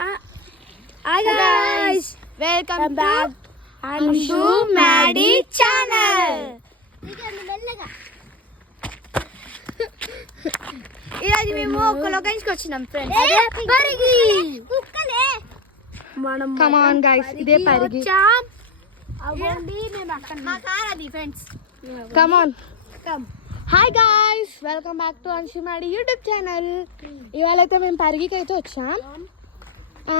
Hi guys, welcome back Anshu Maddie channel. ఈరోజు మేము ఒక లొకేషన్కి వచ్చినాం ఫ్రెండ్స్. అదే పరిగి. మనం కమ్ ఆన్ గైస్, ఇదే పరిగి. అవ్వండి మేము అక్కడ మా కార్ అది friends. Come on come. Hi guys, welcome back to Anshu Madi YouTube channel. ఇవాళ అయితే మేము పరిగికి అయితే వచ్చాం.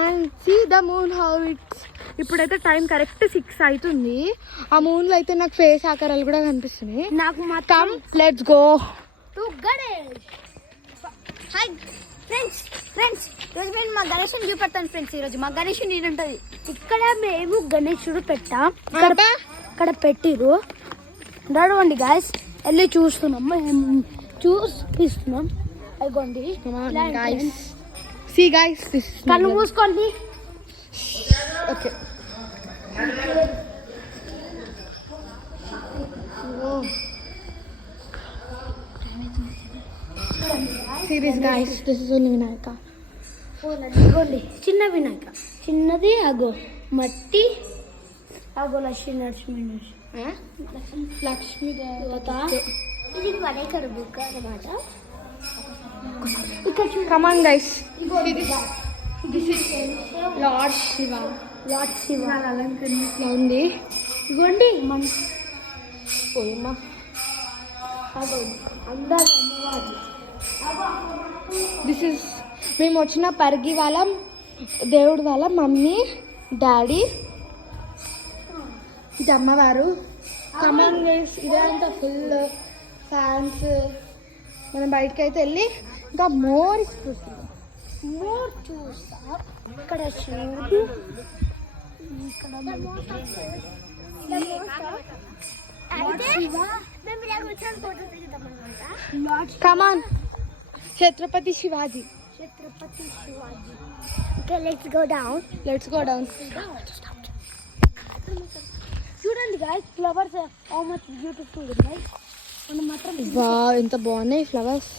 And see the moon how it's. ఇప్పుడైతే టైం కరెక్ట్ 6 అవుతుంది. ఆ మూన్లో అయితే నాకు ఫేస్ ఆకారాలు కూడా కనిపిస్తున్నాయి. నాకు మాత్రం let's go to Ganesh. Hi friends ఈరోజు మేము మా గణేషుని చూపెడతాను ఫ్రెండ్స్. ఈరోజు మా గణేషుని ఉంటుంది ఇక్కడ. మేము గణేశుడు పెట్టాం, ఇక్కడ పెట్టిరు. నడవండి గాయస్, వెళ్ళి చూస్తున్నాం, చూపిస్తున్నాం. అయిపోండి కళ్ళు మూసుకోండి. Okay, serious guys, this is only Vinayaka. ఇదిగోండి చిన్న వినాయక, చిన్నది. అగో మట్టి, అగో లక్ష్మీ లక్ష్మీ దేవత. ఇది వినాయకుడు బుక్ అన్నమాట. Come on guys, this is lord Shiva. అలంకరణ ఉంది. ఇదిగోండి మన పోయమ్మా, అందరు అమ్మవారు. దిస్ ఇస్ మేము వచ్చిన పరిగి వాళ్ళ దేవుడు వాళ్ళ మమ్మీ డాడీ, ఇది అమ్మవారు. కమాన్ గైస్, ఇదే అంతా ఫుల్ ఫ్యాన్స్. మనం బయటకి అయితే వెళ్ళి ఇంకా మోర్ చూస్తాం. ఇక్కడ శివుడు, ఇక్కడ కమాన్ Chhatrapati Shivaji. Okay, let's go down. చూడండి guys, flowers how much beautiful ఉన్నాయి. మనం మాత్రం వావ్, ఎంత బాగున్నాయి ఫ్లవర్స్.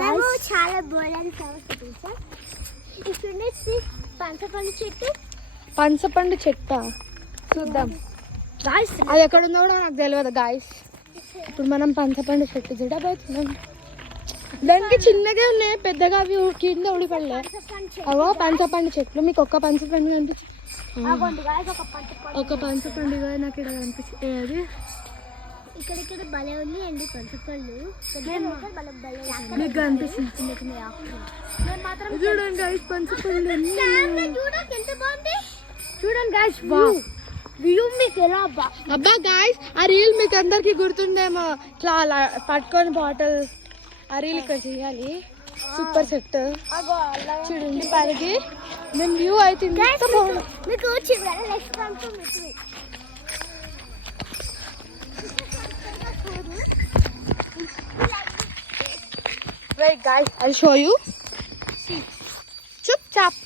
మేము చాలా బాగున్నాయి ఫ్లవర్స్ చూసాం. ఇక్కడ పంచపండు చెట్టు చూద్దాం గాయ్స్. అది ఎక్కడ ఉందో కూడా నాకు తెలియదు గాయ్స్. ఇప్పుడు మనం పంచపండు చెట్టు చూడబోతున్నాం. దానికి చిన్నగా ఉన్నాయి, పెద్దగా అవి కింద ఊడిపడలే. అవో పంచపండు చెట్లు. మీకు ఒక్క పంచపండు కనిపించింది? ఒక పంచపండు నాకు ఇక్కడ కనిపించింది. అది ఇక్కడ భలే ఉంది అండి పంచపండు. మీకు కనిపిస్తుంది చూడండి గాయ్స్, పంచపండు ఎంత బాగుంది. చూడండి గాయ్స్, వావ్ వ్యూ మీకు ఎలా. అబ్బా గాయ్స్, ఆ రీల్ మీకు అందరికి గుర్తుందేమో. ఇట్లా అలా పట్టుకొని బాటిల్, ఆ రీల్ ఇక్కడ చేయాలి. సూపర్ సెట్ చూడండి పరిగి. నేను వ్యూ అయితే మీకు right guys, I show you. చుప్ చాప్.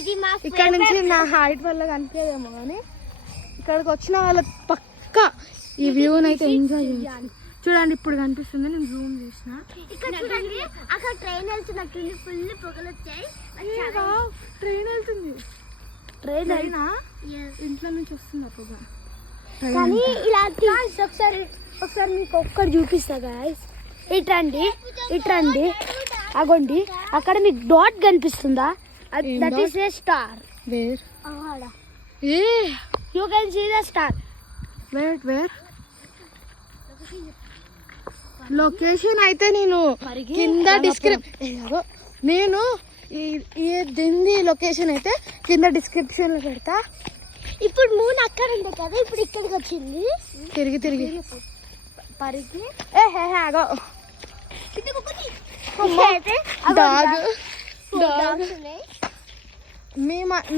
ఇది మా ఇక్కడ నుంచి నా హైట్ వల్ల కనిపించదేమో కానీ ఇక్కడికి వచ్చిన వాళ్ళ పక్క ఈ వ్యూని అయితే ఎంజాయ్ చేయాలి. చూడండి ఇప్పుడు కనిపిస్తుంది, నేను జూమ్ చేసిన. ఇక్కడ చూడండి, అక్కడ ట్రైన్ వెళ్తున్నట్టు ఫుల్ పొగలు వచ్చాయి. ట్రైన్ వెళ్తుంది. ట్రైన్ అయినా ఇంట్లో నుంచి వస్తుంది పొగ. కానీ ఇలాంటి ఒకసారి మీకు ఒక్కటి చూపిస్తా గాయ్స్. ఇట్రండి అగోండి, అక్కడ మీకు డాట్ కనిపిస్తుందా? That is a star. Where? You can see the star. Where location అయితే నేను కింద నేను దీని లొకేషన్ అయితే కింద డిస్క్రిప్షన్ లో పెడతా. ఇప్పుడు మూన్ అక్కడ ఉంది కదా, ఇప్పుడు ఇక్కడికి వచ్చింది. తిరిగి పరిగి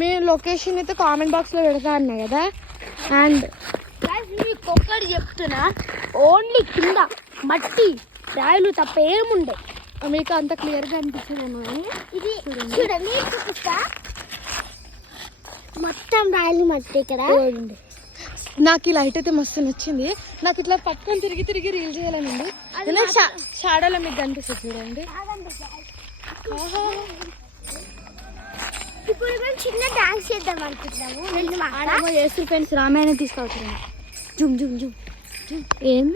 మీ లొకేషన్ అయితే కామెంట్ బాక్స్ లో పెడతా అన్నా కదా. అండ్ మీకు ఒక్కటి చెప్తున్నా, ఓన్లీ కింద మట్టి రాయలు తప్ప ఏముండే. మీకు అంత క్లియర్గా అనిపించదేమో అని ఇది చూడండి, చూపిస్తా. మొత్తం రాయలు మట్టి ఇక్కడ. నాకు ఈ లైట్ అయితే మస్తు నచ్చింది. నాకు ఇట్లా పట్టుకొని తిరిగి రీల్ చేయాలని ఉంది. షాడోలో మీకు కనిపిస్తుంది చూడండి. ఇప్పుడు మేము చిన్న డాన్స్ చేద్దాం అనుకుంటున్నాము. చేస్తారు ఫ్రెండ్స్, రామాయణం తీసుకొచ్చాను. జుమ్ జుమ్ జుమ్ జుమ్. ఏం